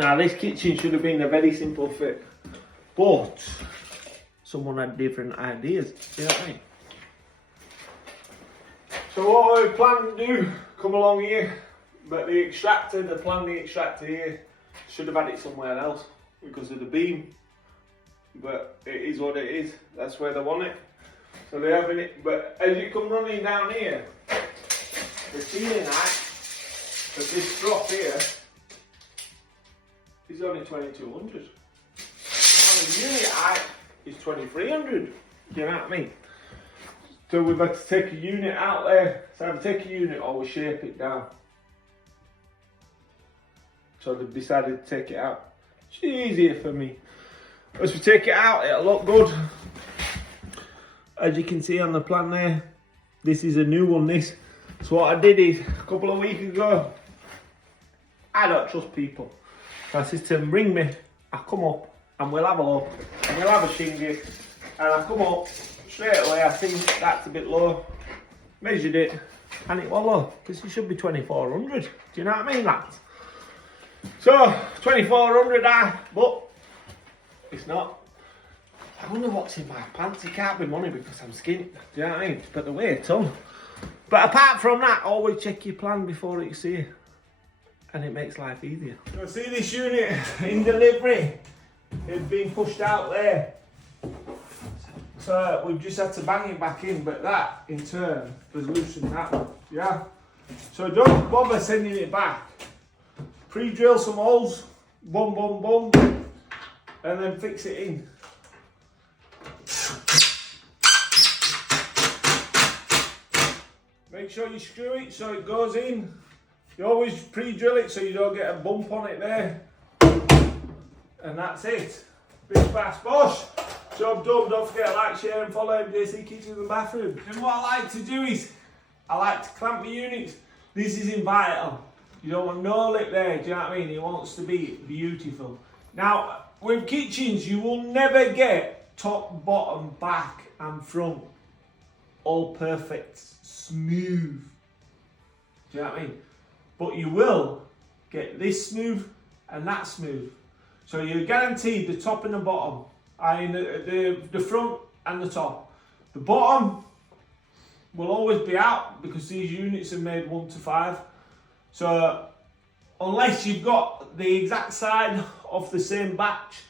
Now this kitchen should have been a very simple fit, but someone had different ideas, you know what I mean? So what I plan to do, come along here, but the extractor here, should have had it somewhere else because of the beam. But it is what it is, that's where they want it. So they're having it, but as you come running down here, the ceiling height of this drop here is only 2200. And the unit height is 2300. You know what I mean? So we've had to take a unit out there. So either take a unit or we shape it down. So they've decided to take it out. It's easier for me. As we take it out, it'll look good. As you can see on the plan there, this is a new one, this. So what I did is, a couple of weeks ago, I don't trust people. So I said to them, ring me, I'll come up and we'll have a look. And we'll have a shingle. And I come up, straight away I think that's a bit low. Measured it, and it was low, because it should be 2400. Do you know what I mean, lads? So, 2400 but it's not. I wonder what's in my pants. It can't be money because I'm skint. Do you know what I mean? But the weight on. But apart from that, always check your plan before it's here. And it makes life easier. You see this unit in delivery? It's been pushed out there. So we've just had to bang it back in, but that in turn has loosened that one. Yeah? So don't bother sending it back. Pre-drill some holes, boom, boom, boom, and then fix it in. Make sure you screw it so it goes in. You always pre-drill it so you don't get a bump on it there. And that's it. Big bash bosh. Job done. Don't forget to like, share and follow MJC Kitchens and Bathrooms. And what I like to do is, I like to clamp my units. This is vital. You don't want no lip there, do you know what I mean? It wants to be beautiful. Now, with kitchens, you will never get top, bottom, back and front all perfect, smooth. Do you know what I mean? But you will get this smooth and that smooth. So you're guaranteed the top and the bottom. I mean, the front and the top. The bottom will always be out because these units are made 1 to 5. So unless you've got the exact side of the same batch,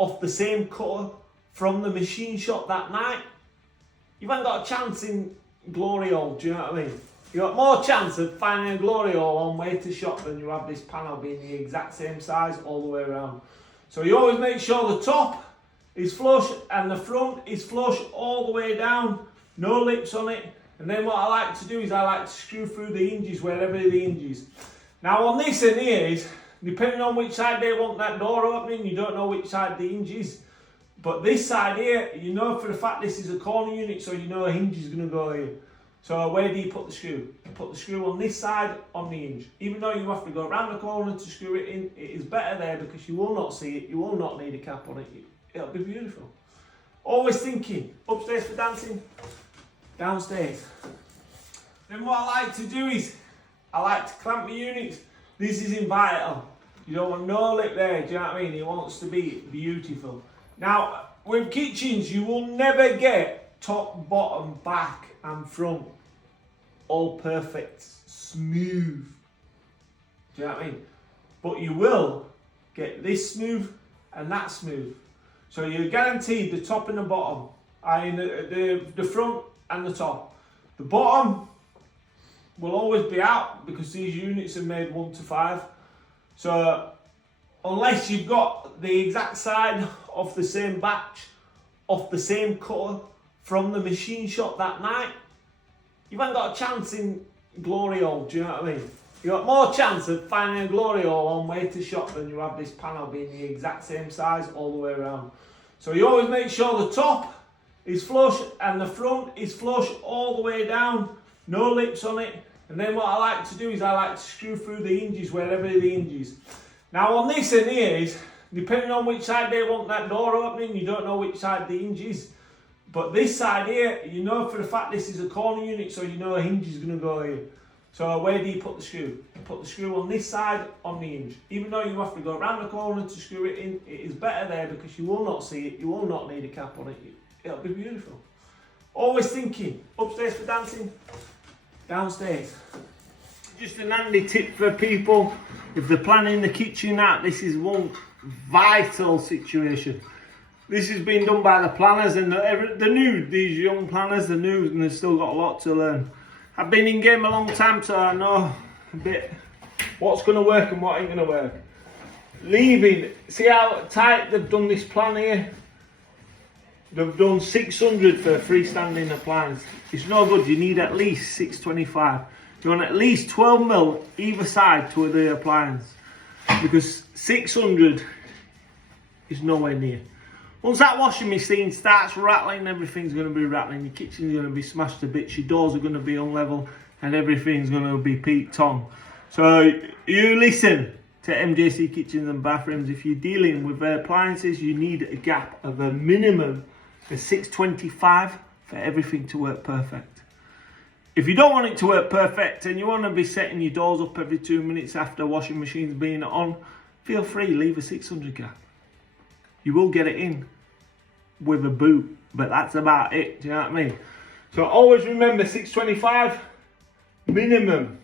of the same colour from the machine shop that night, you haven't got a chance in glory hole, do you know what I mean? You've got more chance of finding a glory hole on way to shop than you have this panel being the exact same size all the way around. So you always make sure the top is flush and the front is flush all the way down, no lips on it. And then what I like to do is I like to screw through the hinges wherever the hinges. Now on this in here is, depending on which side they want that door opening, you don't know which side the hinge is. But this side here, you know for the fact this is a corner unit, so you know a hinge is going to go here. So where do you put the screw? You put the screw on this side, on the hinge. Even though you have to go around the corner to screw it in, it is better there because you will not see it, you will not need a cap on it. It'll be beautiful. Always thinking, upstairs for dancing, downstairs. Then what I like to do is, I like to clamp my units. This is vital. You don't want no lip there, do you know what I mean? It wants to be beautiful. Now, with kitchens, you will never get top, bottom, back and front all perfect, smooth. Do you know what I mean? But you will get this smooth and that smooth. So you're guaranteed the top and the bottom. I mean, the front and the top. The bottom will always be out because these units are made 1 to 5. So unless you've got the exact side of the same batch, of the same colour from the machine shop that night, you haven't got a chance in glory hole, do you know what I mean? You've got more chance of finding a glory hole on way to shop than you have this panel being the exact same size all the way around. So you always make sure the top is flush and the front is flush all the way down, no lips on it. And then what I like to do is I like to screw through the hinges wherever the hinges. Now on this in here is, depending on which side they want that door opening, you don't know which side the hinge is. But this side here, you know for the fact this is a corner unit, so you know a hinge is going to go here. So where do you put the screw? You put the screw on this side on the hinge. Even though you have to go around the corner to screw it in, it is better there because you will not see it, you will not need a cap on it. It'll be beautiful. Always thinking, upstairs for dancing, downstairs. Just an handy tip for people, if they're planning the kitchen out, this is one vital situation. This has been done by the planners and they're new, these young planners, they're new and they've still got a lot to learn. I've been in game a long time, so I know a bit what's going to work and what ain't going to work. Leaving, see how tight they've done this plan here? They've done 600 for a freestanding appliance. It's no good, you need at least 625. You want at least 12 mil either side to the appliance because 600 is nowhere near. Once that washing machine starts rattling, everything's going to be rattling. Your kitchen's going to be smashed to bits, your doors are going to be unlevel, and everything's going to be peaked on. So you listen to MJC Kitchens and Bathrooms. If you're dealing with appliances, you need a gap of a minimum of 625 for everything to work perfect. If you don't want it to work perfect and you want to be setting your doors up every 2 minutes after washing machine's being on, feel free, leave a 600 gap. You will get it in with a boot, but that's about it, do you know what I mean? So always remember 625 minimum,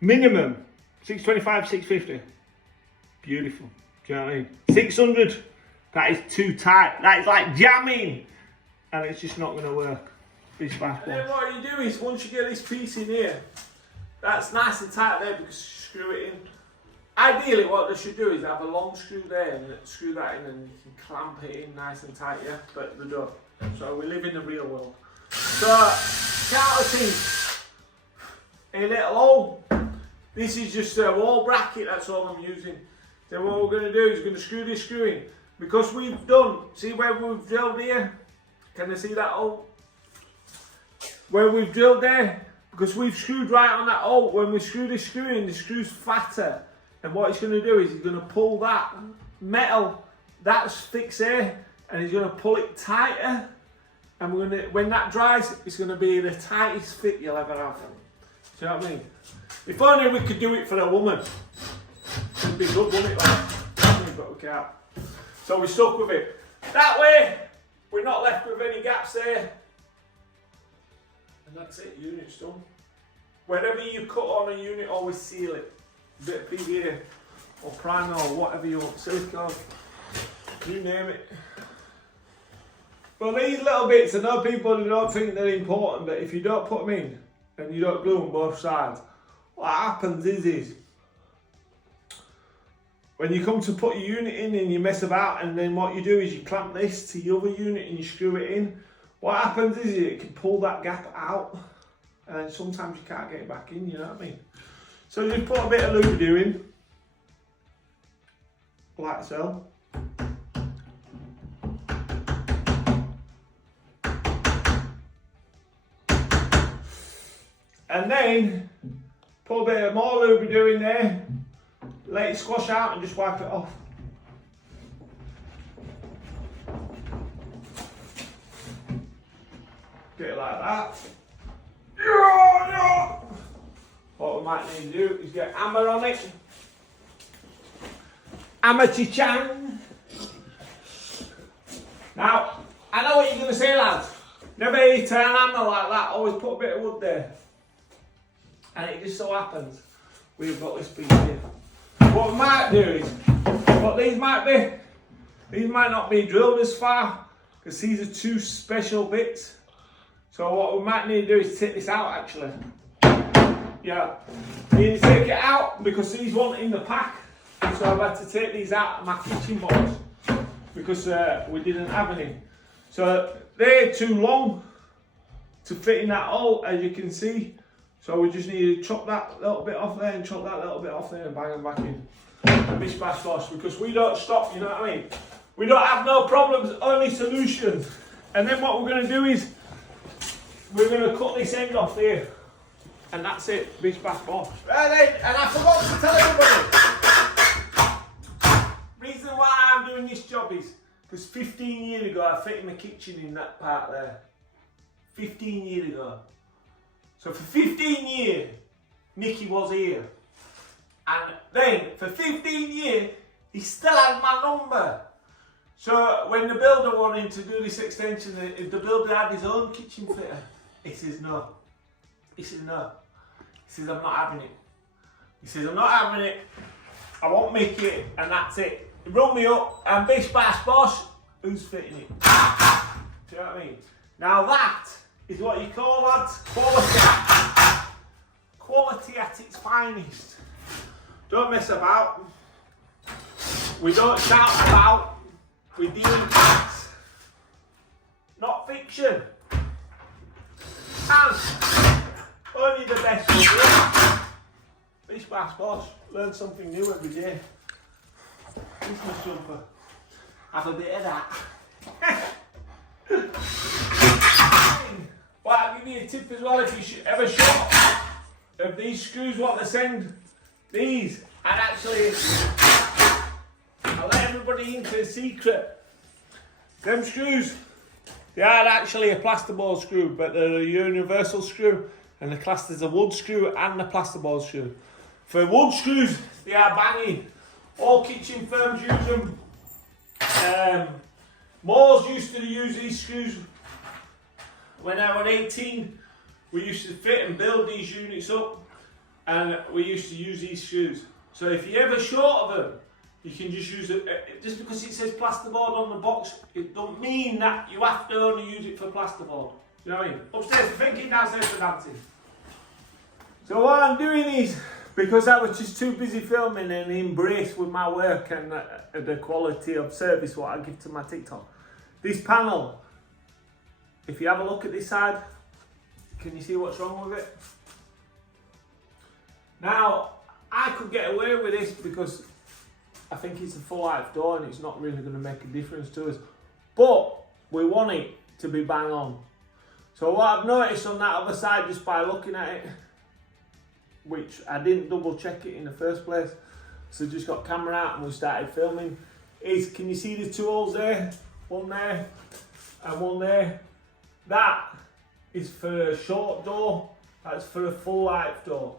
625, 650, beautiful, do you know what I mean? 600, that is too tight, that is like jamming, and it's just not going to work. This fast one. And then what you do is, once you get this piece in here, that's nice and tight there because you screw it in. Ideally what they should do is have a long screw there and screw that in and you can clamp it in nice and tight, yeah? But they don't. So we live in the real world. So, countersink, a little hole. This is just a wall bracket, that's all I'm using. Then what we're going to do is we're going to screw this screw in. Because we've done, see where we've drilled here? Can you see that hole? Where we've drilled there? Because we've screwed right on that hole. When we screw this screw in, the screw's fatter. And what he's going to do is he's going to pull that metal that's fixed there and he's going to pull it tighter, and we're going to, when that dries, it's going to be the tightest fit you'll ever have. Do you know what I mean? If only we could do it for a woman. It'd be good, wouldn't it? But we can't. So we stuck with it. That way, we're not left with any gaps there. And that's it, unit's done. Whenever you cut on a unit, always seal it. A bit of PVA or primer or whatever you want, silicone, you name it. But these little bits, I know people don't think they're important, but if you don't put them in and you don't glue them both sides, what happens is when you come to put your unit in and you mess about, and then what you do is you clamp this to your other unit and you screw it in, what happens is it can pull that gap out and then sometimes you can't get it back in, you know what I mean? So just put a bit of Lubridu in, like so. And then put a bit of more Lubridu in there, let it squash out and just wipe it off. Get it like that. What we might need to do is get hammer on it. Hammer-chi-chan. Now, I know what you're going to say, lads. Never hit an hammer like that, always put a bit of wood there. And it just so happens we've got this piece here. What we might do is, what these might not be drilled as far, because these are two special bits. So what we might need to do is take this out actually. Yeah, you need to take it out because these weren't in the pack. So I've had to take these out of my kitchen box because we didn't have any. So they're too long to fit in that hole, as you can see. So we just need to chop that little bit off there and chop that little bit off there and bang them back in. And bish bash bosh, because we don't stop, you know what I mean? We don't have no problems, only solutions. And then what we're going to do is we're going to cut this end off here. And that's it, bish bash bosh. And I forgot to tell everybody. Reason why I'm doing this job is because 15 years ago I fitted my kitchen in that part there. 15 years ago. So for 15 years, Nicky was here. And then, for 15 years, he still had my number. So, when the builder wanted to do this extension, the builder had his own kitchen fitter. He says no. He says no. He says, I'm not having it. He says, I'm not having it. I won't make it, and that's it. He rung me up, and bish bash bosh, who's fitting it? Do you know what I mean? Now that is what you call, lads, quality. Quality at its finest. Don't mess about. We don't shout about. We deal in facts, not fiction. And only the best will do. Bish bash bosh. Learn something new every day. Christmas jumper. Have a bit of that. Well, I'll give you a tip as well. If you ever short of these screws, what they send, these, and actually, I'll let everybody into a secret. Them screws, they are actually a plasterboard screw, but they're a universal screw, and they're classed as a wood screw and a plasterboard screw. For wood screws, they are banging. All kitchen firms use them. Moores used to use these screws. When I was 18, we used to fit and build these units up, and we used to use these screws. So if you're ever short of them, you can just use it. Just because it says plasterboard on the box, it don't mean that you have to only use it for plasterboard. You know what I mean? Upstairs for thinking, downstairs for dancing. So what I'm doing is, because I was just too busy filming and embraced with my work and the quality of service what I give to my TikTok. This panel, if you have a look at this side, can you see what's wrong with it? Now, I could get away with this because I think it's a full life door and it's not really going to make a difference to us. But we want it to be bang on. So what I've noticed on that other side, just by looking at it, which I didn't double check it in the first place, so just got camera out and we started filming, is, can you see the two holes there? One there and one there. That is for a short door, that's for a full life door.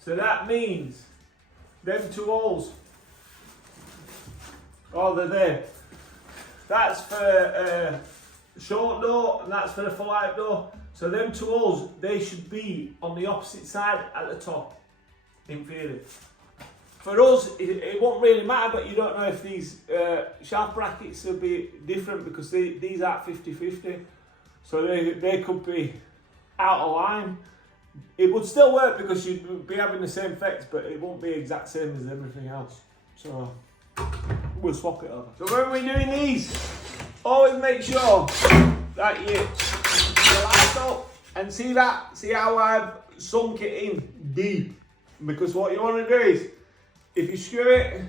So that means them two holes, oh, they're there. That's for a short door and that's for the full life door. So them two holes, they should be on the opposite side at the top, in theory. For us, it won't really matter, but you don't know if these shaft brackets will be different because these are 50-50. So they could be out of line. It would still work because you'd be having the same effects, but it won't be exact same as everything else. So we'll swap it over. So when we're doing these, always make sure that you light up and see how I've sunk it in deep. Because what you want to do is, if you screw it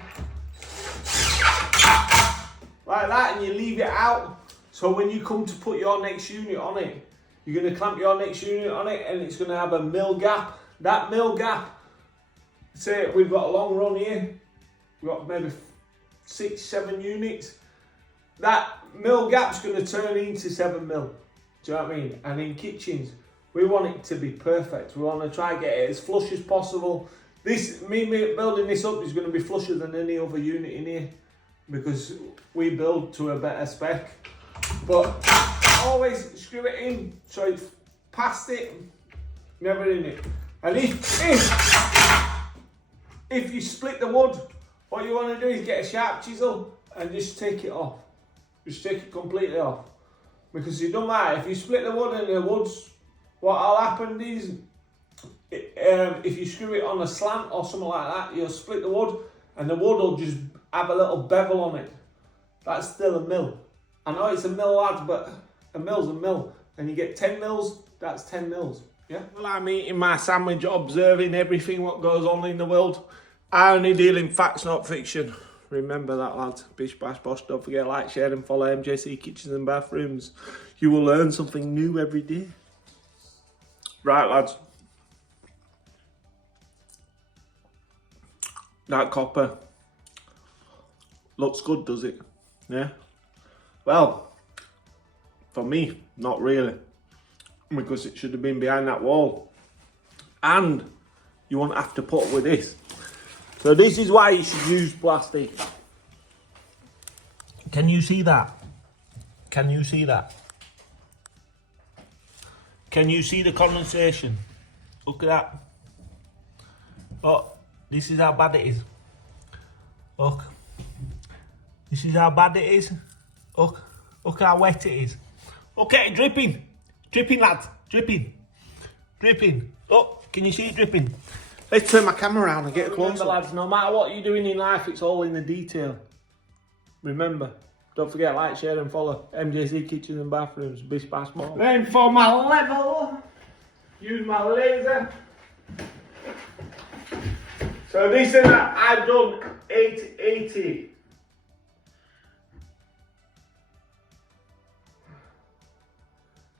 like that and you leave it out, so when you come to put your next unit on it, you're going to clamp your next unit on it and it's going to have a mil gap. That mil gap, say we've got a long run here, we've got maybe 6-7 units, that mil gap's going to turn into 7 mil. Do you know what I mean? And in kitchens, we want it to be perfect. We want to try and get it as flush as possible. Me building this up is going to be flusher than any other unit in here because we build to a better spec. But always screw it in so it's past it, never in it. And if you split the wood, what you want to do is get a sharp chisel and just take it off. Just take it completely off. Because it don't matter, if you split the wood and the wood's, what'll happen is, if you screw it on a slant or something like that, you'll split the wood and the wood will just have a little bevel on it. That's still a mil. I know it's a mil, lads, but a mil's a mil. And you get 10 mils, that's 10 mils. Yeah? Well, I'm eating my sandwich, observing everything what goes on in the world. I only deal in facts, not fiction. Remember that, lads. Bish, bash, bosh. Don't forget, like, share and follow MJC Kitchens and Bathrooms. You will learn something new every day. Right, lads. That copper looks good, does it? Yeah? Well, for me, not really. Because it should have been behind that wall. And you won't have to put up with this. So this is why you should use plastic. Can you see that? Can you see that? Can you see the condensation? Look at that. Oh, this is how bad it is. Look. This is how bad it is. Look. Look how wet it is. Okay, dripping. Dripping, lads. Dripping. Dripping. Oh, can you see it dripping? Let's turn my camera around and get closer. Remember, lads, no matter what you're doing in life, it's all in the detail. Remember, don't forget, like, share and follow MJC Kitchens and Bathrooms, Bish Bash Ball. Then for my level, use my laser. So this is that I've done 880.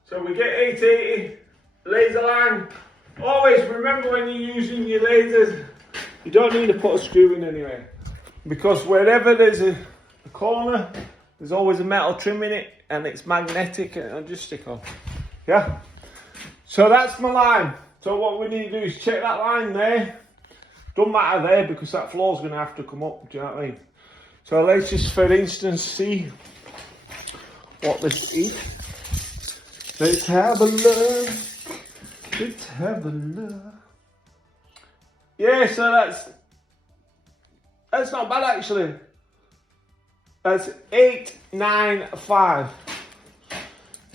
So we get 880, laser line. Always remember when you're using your lasers, you don't need to put a screw in anyway. Because wherever there's a corner, there's always a metal trim in it and it's magnetic and it'll just stick on. Yeah? So that's my line. So what we need to do is check that line there. Don't matter there because that floor's going to have to come up, do you know what I mean? So let's just, for instance, see what this is. Let's have a look. Let's have a look. Yeah, so that's not bad actually. That's 895.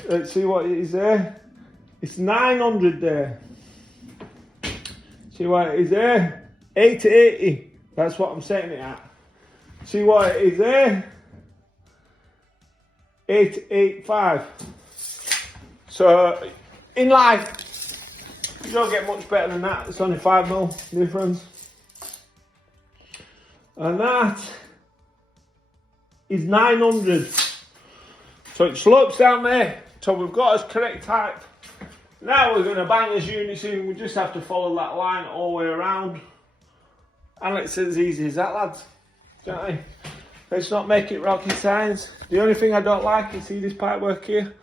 Let's see what it is there. It's 900 there. See what it is there? 880. That's what I'm setting it at. See what it is there? 885. So in life, you don't get much better than that. It's only 5mm difference. And that is 900. So it slopes down there. So we've got us correct type. Now we're going to bang this unit in. We just have to follow that line all the way around. And it's as easy as that, lads. Do you know what I mean? Let's not make it rocket science. The only thing I don't like is, see this pipe work here?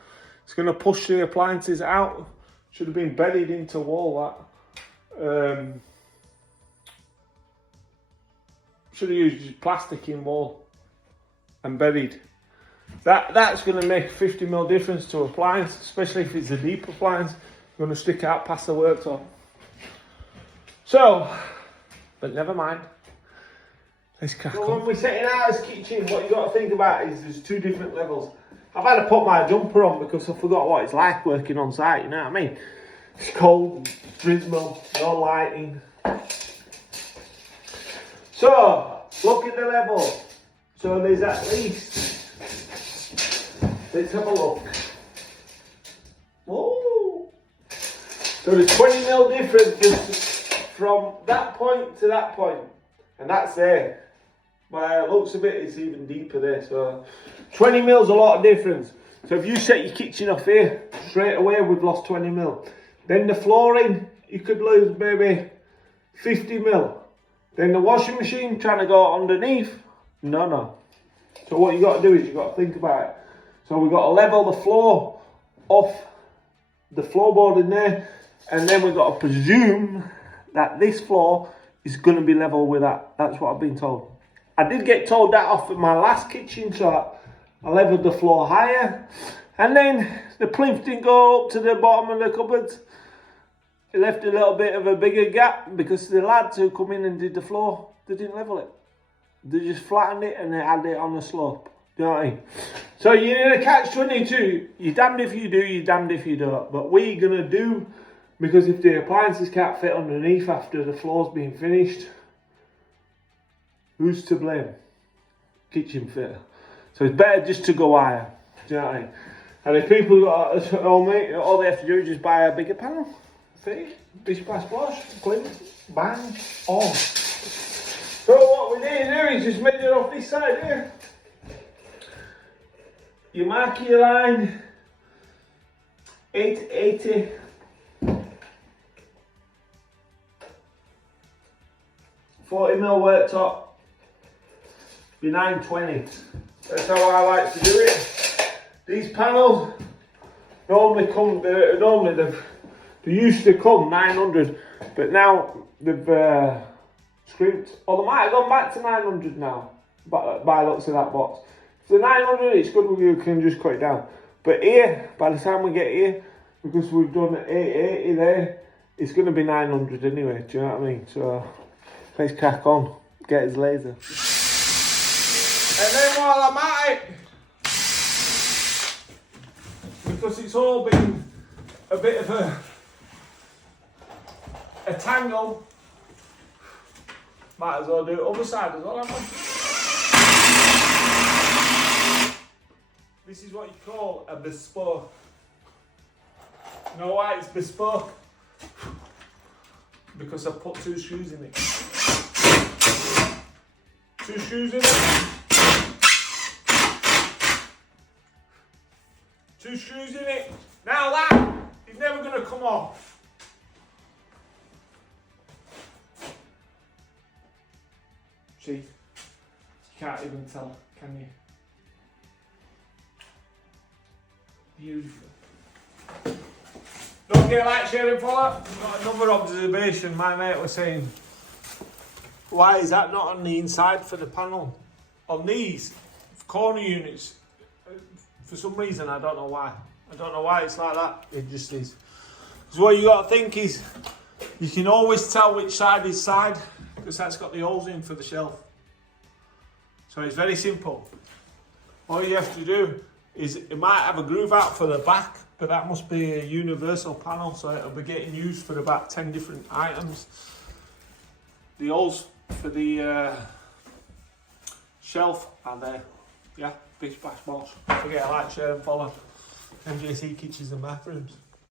It's going to push the appliances out. Should have been bedded into wall, that. Should have used plastic in wall and buried. That's going to make a 50mm difference to appliance, especially if it's a deep appliance. Going to stick out past the worktop. So, but never mind. Let's crack on. When we're setting out this kitchen, what you got to think about is there's two different levels. I've had to put my jumper on because I forgot what it's like working on site, you know what I mean? It's cold, drizzle, no lighting. So, look at the level. So there's at least, let's have a look. Whoa! So there's 20mm difference just from that point to that point. And that's there. By the looks of it, it's even deeper there. So 20mm a lot of difference. So if you set your kitchen off here, straight away we've lost 20mm. Then the flooring, you could lose maybe 50mm. Then the washing machine trying to go underneath, no. So what you got to do is you got to think about it. So we've got to level the floor off the floorboard in there, and then we've got to presume that this floor is going to be level with that. That's what I've been told. I did get told that off in my last kitchen, so I leveled the floor higher, and then the plinth didn't go up to the bottom of the cupboards. It left a little bit of a bigger gap because the lads who come in and did the floor, they didn't level it. They just flattened it and they had it on the slope. Do you know what I mean? So you're in a catch-22. You're damned if you do, you're damned if you don't. But what you're going to do, because if the appliances can't fit underneath after the floor's been finished, who's to blame? Kitchen fitter. So it's better just to go higher. Do you know what I mean? And if people got all they have to do is just buy a bigger panel. See? Bish bash bosh, clean, bang, on. So what we need to do is just measure off this side here. You mark your line, 880. $40mm worktop, be 920. That's how I like to do it. These panels normally come, they used to come 900. But now they've scrimped, or they might have gone back to 900 now, by the looks of that box. If the 900, it's good we can just cut it down. But here, by the time we get here, because we've done 880 there, it's going to be 900 anyway, do you know what I mean? So, let's crack on, get his laser. And then while I'm at it, because it's all been a bit of a tangle, might as well do it other side as well, haven't we? This is what you call a bespoke. You know why it's bespoke? Because I put 2 screws in it. 2 screws in it. 2 screws in it. Now that is never going to come off. See, you can't even tell, can you? Beautiful. Don't get like, share and follow. Got another observation. My mate was saying, why is that not on the inside for the panel? On these corner units, for some reason, I don't know why. I don't know why it's like that. It just is. So what you got to think is, you can always tell which side is side, because that's got the holes in for the shelf. So it's very simple. All you have to do is, it might have a groove out for the back, but that must be a universal panel, so it'll be getting used for about 10 different items. The holes for the shelf are there. Yeah, bish bash bosh. Don't forget to like, share and follow MJC Kitchens and Bathrooms.